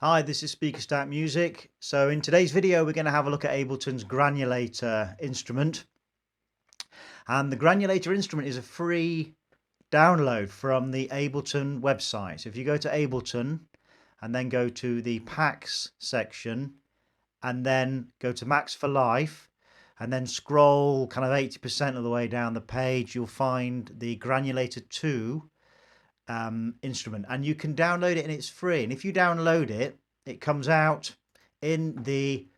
Hi, this is Speakerstack Music. So in today's video, we're going to have a look at Ableton's Granulator instrument. And the Granulator instrument is a free download from the Ableton website. So if you go to Ableton and then go to the packs section and then go to Max for Life and then scroll kind of 80% of the way down the page, you'll find the Granulator 2 instrument, and you can download it and it's free. And if you download it, it comes out in the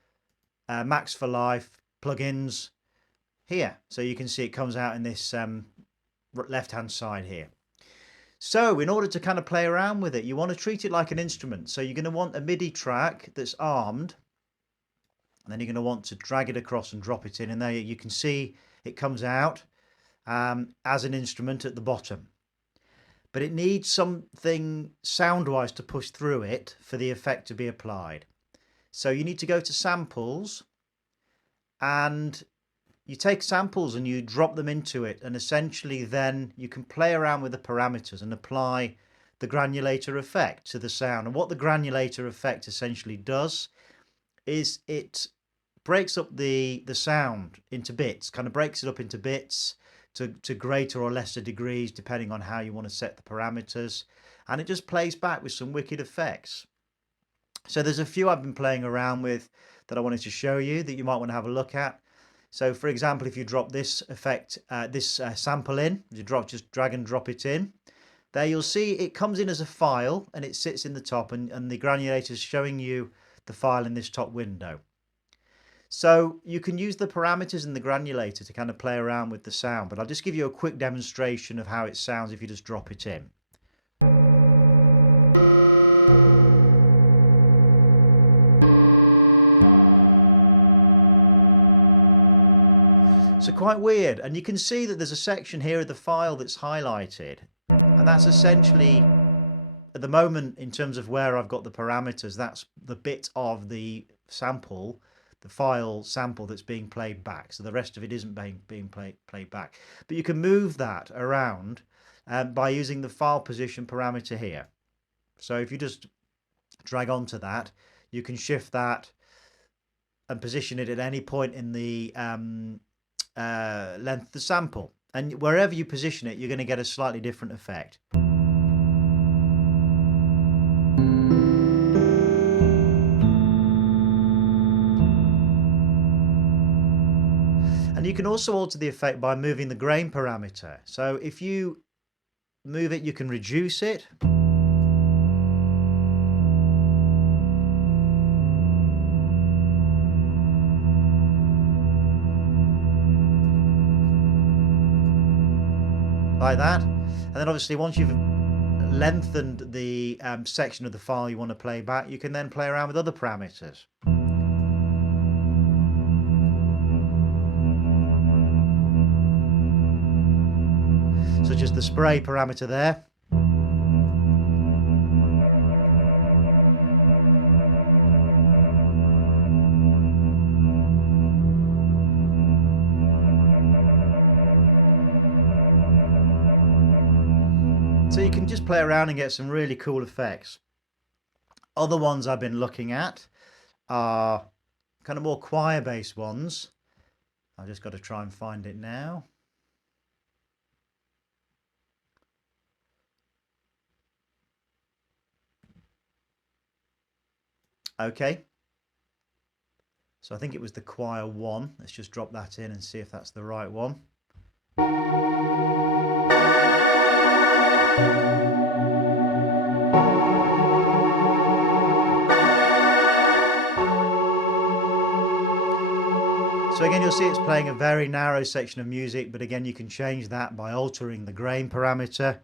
Max for Life plugins here. So you can see it comes out in this left hand side here. So in order to kind of play around with it, you want to treat it like an instrument. So you're going to want a MIDI track that's armed, and then you're going to want to drag it across and drop it in, and there you can see it comes out as an instrument at the bottom. But it needs something sound-wise to push through it for the effect to be applied. So you need to go to samples, and you take samples and you drop them into it, and essentially then you can play around with the parameters and apply the granulator effect to the sound. And what the granulator effect essentially does is it breaks up the sound into bits, kind of breaks it up into bits to greater or lesser degrees depending on how you want to set the parameters, and it just plays back with some wicked effects. So there's a few I've been playing around with that I wanted to show you that you might want to have a look at. So for example, if you drop this effect, this sample in, just drag and drop it in, there you'll see it comes in as a file and it sits in the top, and the granulator is showing you the file in this top window. So you can use the parameters in the granulator to kind of play around with the sound, but I'll just give you a quick demonstration of how it sounds if you just drop it in. So quite weird, and you can see that there's a section here of the file that's highlighted, and that's essentially, at the moment, in terms of where I've got the parameters, that's the bit of the sample, the file sample, that's being played back. So the rest of it isn't being played back. But you can move that around by using the file position parameter here. So if you just drag onto that, you can shift that and position it at any point in the length of the sample. And wherever you position it, you're going to get a slightly different effect. And you can also alter the effect by moving the grain parameter. So if you move it, you can reduce it. Like that. And then obviously once you've lengthened the section of the file you want to play back, you can then play around with other parameters. Such as the spray parameter there. So you can just play around and get some really cool effects. Other ones I've been looking at are kind of more choir based ones. I've just got to try and find it now. Okay, so I think it was the choir one. Let's just drop that in and see if that's the right one. So again, you'll see it's playing a very narrow section of music, but again, you can change that by altering the grain parameter.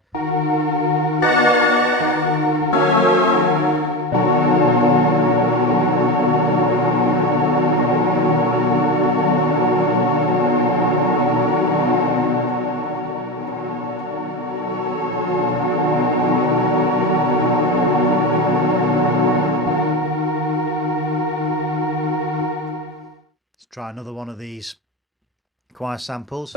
Try another one of these choir samples.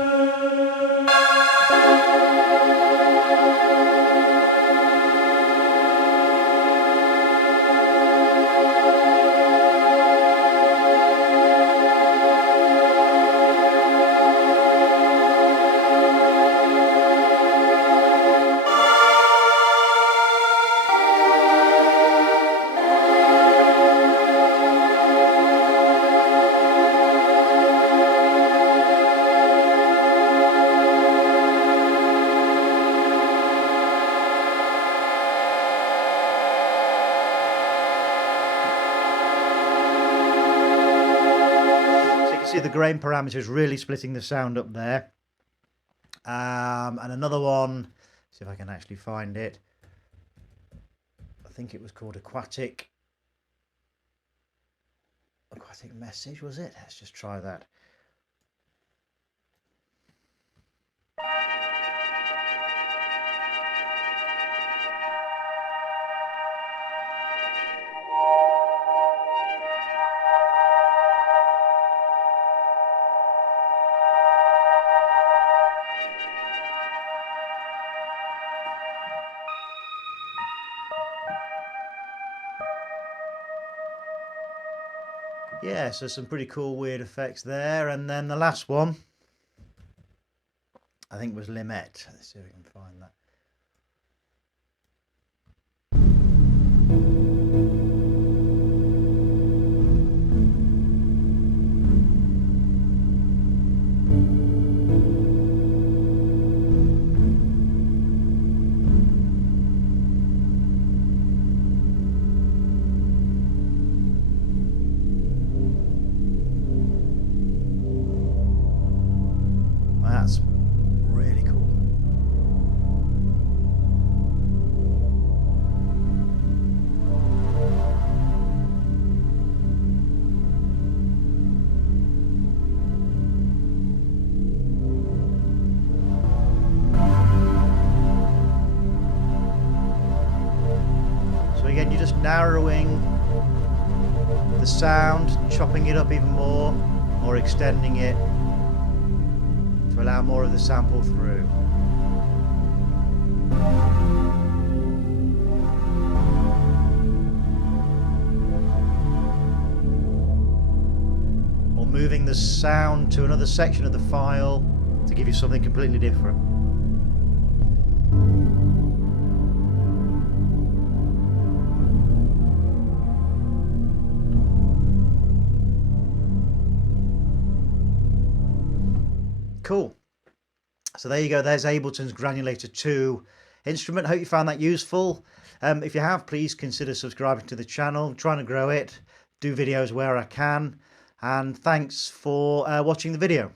see the grain parameter is really splitting the sound up there. And another one, see if I can actually find it. I think it was called Aquatic Message, was it? Let's just try that. Yeah, so some pretty cool weird effects there. And then the last one, I think, was Limette. Let's see if we can find that. That's really cool. So again, you're just narrowing the sound, chopping it up even more, or extending it to allow more of the sample through. Or moving the sound to another section of the file to give you something completely different. Cool. So there you go. There's Ableton's Granulator 2 instrument. Hope you found that useful. If you have, please consider subscribing to the channel. I'm trying to grow it, do videos where I can. And thanks for watching the video.